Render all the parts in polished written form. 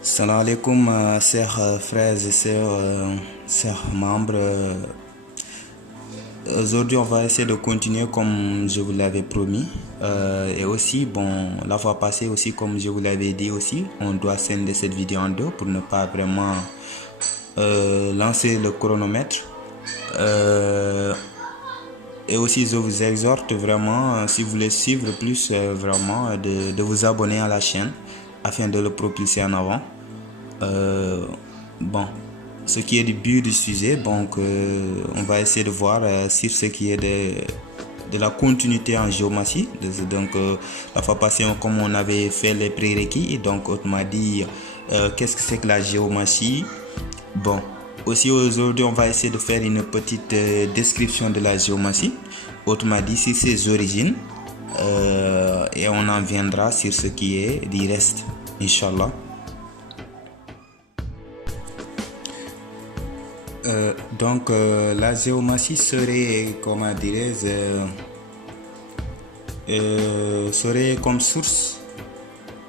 Salam alaikum, chers frères et sœurs, chers membres. Aujourd'hui, on va essayer de continuer comme je vous l'avais promis. Et aussi, bon, la fois passée aussi, comme je vous l'avais dit aussi, on doit scinder cette vidéo en deux pour ne pas vraiment lancer le chronomètre. Et aussi, je vous exhorte vraiment, si vous voulez suivre plus, vraiment, de vous abonner à la chaîne afin de le propulser en avant. Bon, ce qui est du but du sujet, donc on va essayer de voir sur ce qui est de la continuité en géométrie. Donc la fois passée, comme on avait fait les prérequis, donc on m'a dit qu'est-ce que c'est que la géométrie. Bon, aussi aujourd'hui on va essayer de faire une petite description de la géométrie, autrement dit sur ses origines, et on en viendra sur ce qui est du reste, Inch'Allah. Donc la géométrie serait, comment dirais-je, serait comme source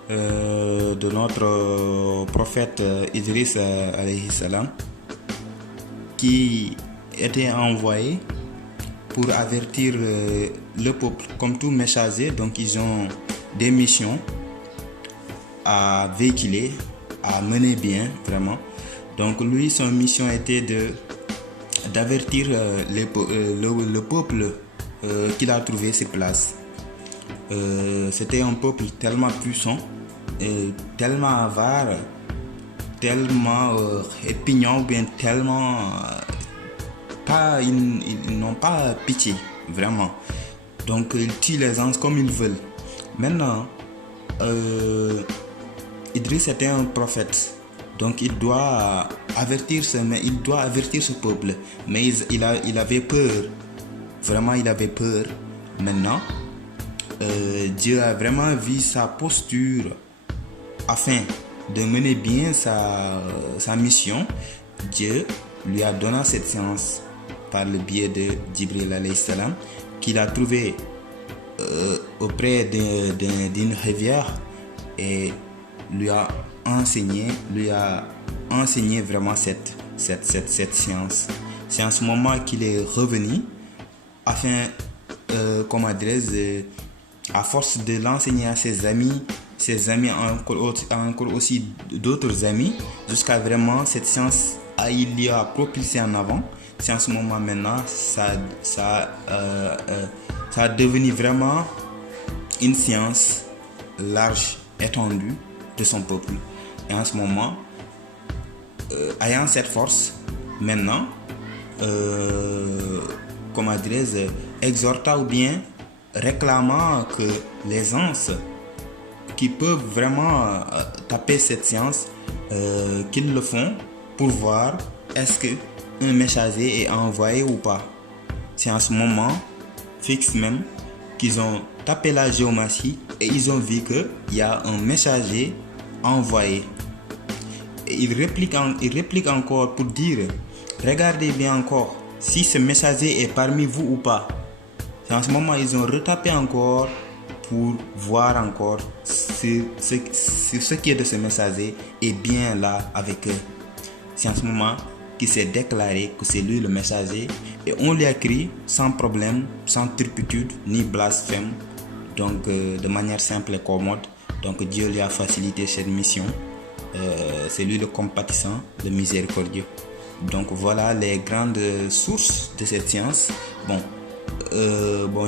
de notre prophète Idriss alayhi salam, qui était envoyé pour avertir le peuple. Comme tout messager, donc ils ont des missions à véhiculer, à mener bien, vraiment. Donc lui, son mission était d'avertir le peuple qu'il a trouvé ses places. C'était un peuple tellement puissant, tellement avare, tellement épignon, ou bien tellement ils n'ont pas pitié, vraiment. Donc ils tuent les gens comme ils veulent. Maintenant, Idriss était un prophète. Donc il doit avertir ce peuple. Mais il avait peur. Vraiment, il avait peur. Maintenant, Dieu a vraiment vu sa posture afin de mener bien sa mission. Dieu lui a donné cette science par le biais de Jibril alayhi salam, qu'il a trouvé auprès d'une rivière et lui a enseigné vraiment cette science. C'est en ce moment qu'il est revenu afin, comment dirais-je, à force de l'enseigner à ses amis encore aussi d'autres amis, jusqu'à vraiment cette science il lui a propulsé en avant. C'est en ce moment maintenant ça a devenu vraiment une science large, étendue de son peuple. Et en ce moment, ayant cette force, maintenant, comment dirais-je, exhortant ou bien réclamant que les gens qui peuvent vraiment taper cette science, qu'ils le font pour voir est-ce qu'un messager est envoyé ou pas. C'est en ce moment fixe même qu'ils ont tapé la géométrie et ils ont vu qu'il y a un messager envoyé. Et il réplique encore pour dire regardez bien encore si ce messager est parmi vous ou pas. Et en ce moment ils ont retapé encore pour voir encore si ce qui est de ce messager est bien là avec eux. C'est en ce moment qu'il s'est déclaré que c'est lui le messager et on lui a écrit sans problème, sans turpitude ni blasphème, donc de manière simple et commode. Donc Dieu lui a facilité cette mission. C'est lui le compatissant, le miséricordieux. Donc voilà les grandes sources de cette science. Bon,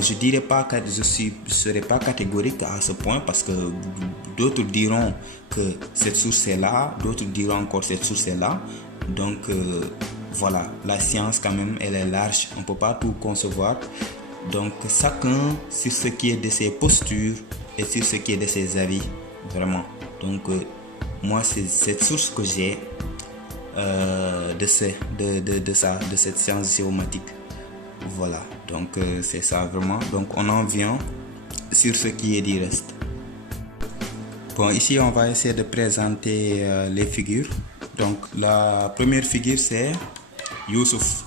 je dirais pas que je serai pas catégorique à ce point, parce que d'autres diront que cette source est là, d'autres diront encore cette source est là. Donc voilà, la science quand même elle est large, on peut pas tout concevoir. Donc chacun sur ce qui est de ses postures et sur ce qui est de ses avis, vraiment. Donc moi c'est cette source que j'ai de cette science géomatique. Voilà, donc c'est ça vraiment. Donc on en vient sur ce qui est du reste. Bon, ici on va essayer de présenter les figures. Donc la première figure c'est Youssouf.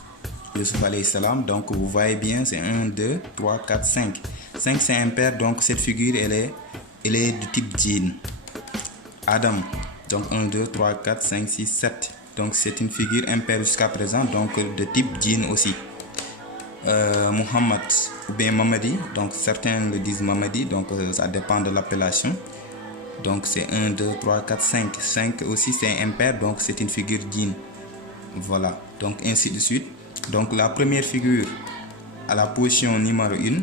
Youssouf alayhi salam. Donc vous voyez bien, c'est 1, 2, 3, 4, 5. 5 c'est impair, donc cette figure elle est du type djinn. Adam, donc 1, 2, 3, 4, 5, 6, 7. Donc c'est une figure impaire jusqu'à présent, donc de type djinn aussi. Muhammad ou bien Mamadi, donc certains le disent Mamadi, donc ça dépend de l'appellation. Donc c'est 1, 2, 3, 4, 5. 5 aussi c'est impair, donc c'est une figure djinn. Voilà, donc ainsi de suite. Donc la première figure à la position numéro 1,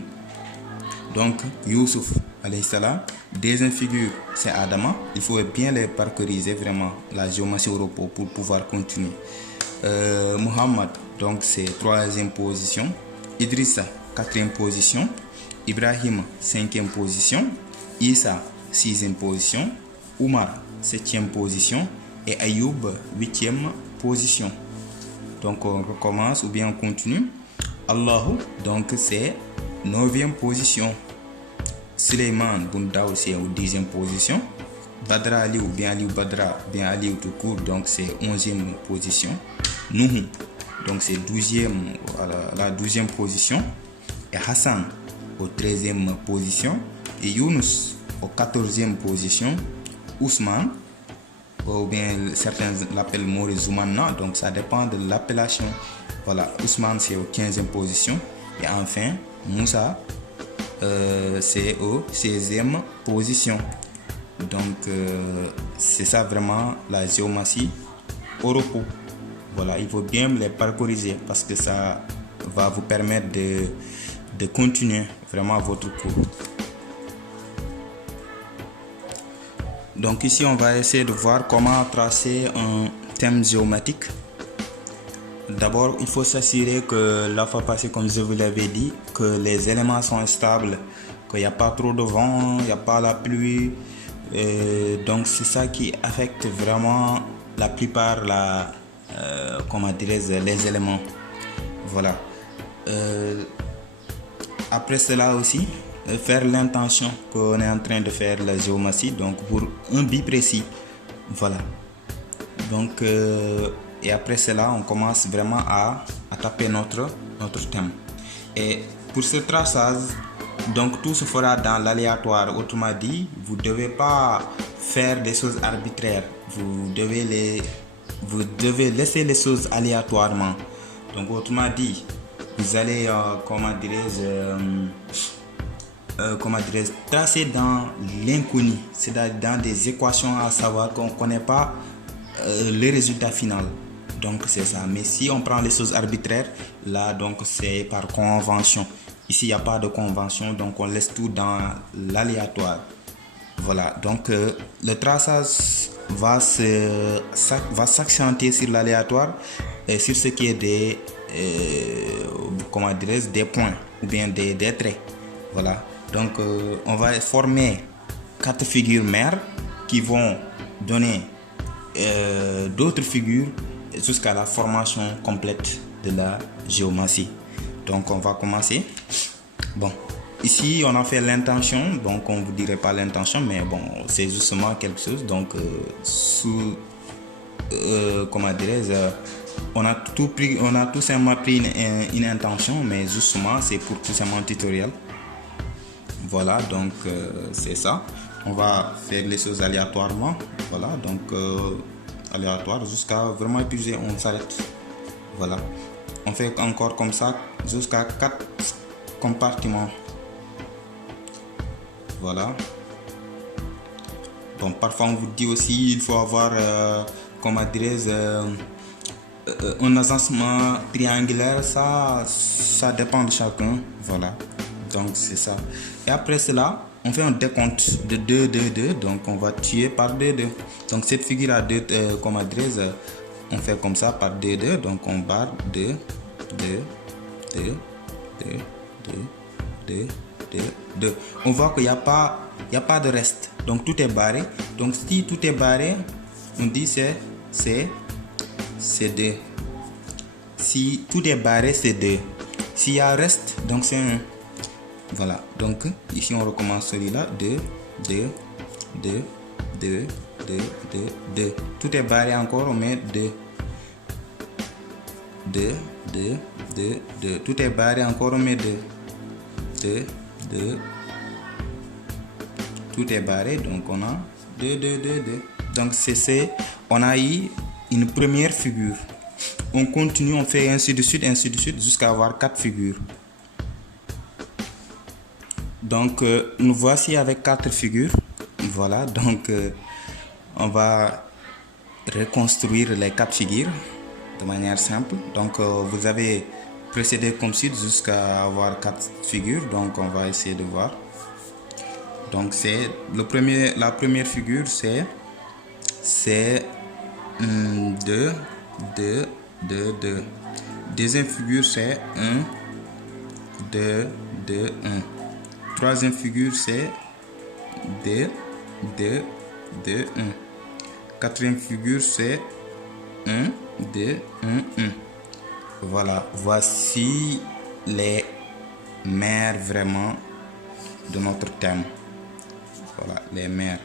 donc Youssouf alayhi salam. Deuxième figure c'est Adama. Il faut bien les parcouriser vraiment, la géométrie au repos pour pouvoir continuer. Muhammad, donc c'est troisième position. Idrissa, quatrième position. Ibrahim, cinquième position. Issa, sixième position. Oumar, septième position. Et Ayoub, huitième position. Donc on recommence ou bien on continue. Allahu, donc c'est neuvième position. Suleiman Bundao, c'est en 10e position. Badra Ali ou bien Ali Badra, bien Ali tout court, donc c'est 11e position. Nuhu, donc c'est 12e, la 12e position. Et Hassan au 13e position. Et Younous au 14e position. Ousmane, ou bien certains l'appellent Maurice Zoumanna, donc ça dépend de l'appellation. Voilà, Ousmane c'est au 15e position. Et enfin, Moussa, c'est au 16e position. Donc c'est ça vraiment la géométrie au repos. Voilà, il faut bien les parcouriser parce que ça va vous permettre de continuer vraiment votre cours. Donc ici on va essayer de voir comment tracer un thème géométrique. D'abord, il faut s'assurer que la fois passée, comme je vous l'avais dit, que les éléments sont stables, qu'il n'y a pas trop de vent, il n'y a pas la pluie. Donc c'est ça qui affecte vraiment la plupart les éléments. Voilà. Après cela aussi, faire l'intention qu'on est en train de faire la géométrie, donc pour un but précis. Voilà. Donc et après cela, on commence vraiment à taper notre thème. Et pour ce traçage, donc tout se fera dans l'aléatoire. Autrement dit, vous ne devez pas faire des choses arbitraires. Vous devez laisser les choses aléatoirement. Donc autrement dit, vous allez tracer dans l'inconnu, c'est-à-dire dans des équations à savoir qu'on ne connaît pas le résultat final. Donc c'est ça. Mais si on prend les choses arbitraires, là donc c'est par convention. Ici il n'y a pas de convention, donc on laisse tout dans l'aléatoire. Voilà, donc le traçage va s'accentuer sur l'aléatoire et sur ce qui est des points ou bien des traits. Voilà, donc on va former 4 figures mères qui vont donner d'autres figures jusqu'à la formation complète de la géométrie. Donc on va commencer. Bon, ici on a fait l'intention, donc on ne vous dirait pas l'intention, mais bon, c'est justement quelque chose. Donc on a tout simplement pris une intention, mais justement c'est pour tout simplement tutoriel. Voilà, donc c'est ça. On va faire les choses aléatoirement. Voilà, donc aléatoire jusqu'à vraiment épuiser, on s'arrête. Voilà, on fait encore comme ça jusqu'à 4 compartiments. Voilà. Bon, parfois on vous dit aussi il faut avoir un agencement triangulaire, ça dépend de chacun. Voilà, donc c'est ça. Et après cela, on fait un décompte de 2, 2, 2. Donc on va tuer par 2, 2. Donc cette figure a 2, on fait comme ça par 2, 2. Donc on barre 2, 2, 2, 2, 2, 2, 2. On voit qu'il n'y a pas de reste. Donc tout est barré. Donc si tout est barré, on dit c'est 2. Si tout est barré, c'est 2. S'il y a reste, donc c'est 1. Voilà, donc ici on recommence celui-là. 2, 2, 2, 2, 2, 2, 2. Tout est barré encore, on met 2. 2, 2, 2, 2. Tout est barré, encore on met 2. 2, 2. Tout est barré, donc on a 2, 2, 2, 2. Donc on a eu une première figure. On continue, on fait ainsi de suite, jusqu'à avoir 4 figures. Donc nous voici avec 4 figures. Voilà, donc on va reconstruire les 4 figures de manière simple. Donc vous avez procédé comme suite jusqu'à avoir 4 figures. Donc on va essayer de voir. Donc c'est la première figure, c'est 2, 2, 2, 2. Deuxième figure, c'est 1, 2, 2, 1. Troisième figure, c'est 2, 2, 2, 1. Quatrième figure, c'est 1, 2, 1, 1. Voilà, voici les mères vraiment de notre thème. Voilà, les mères.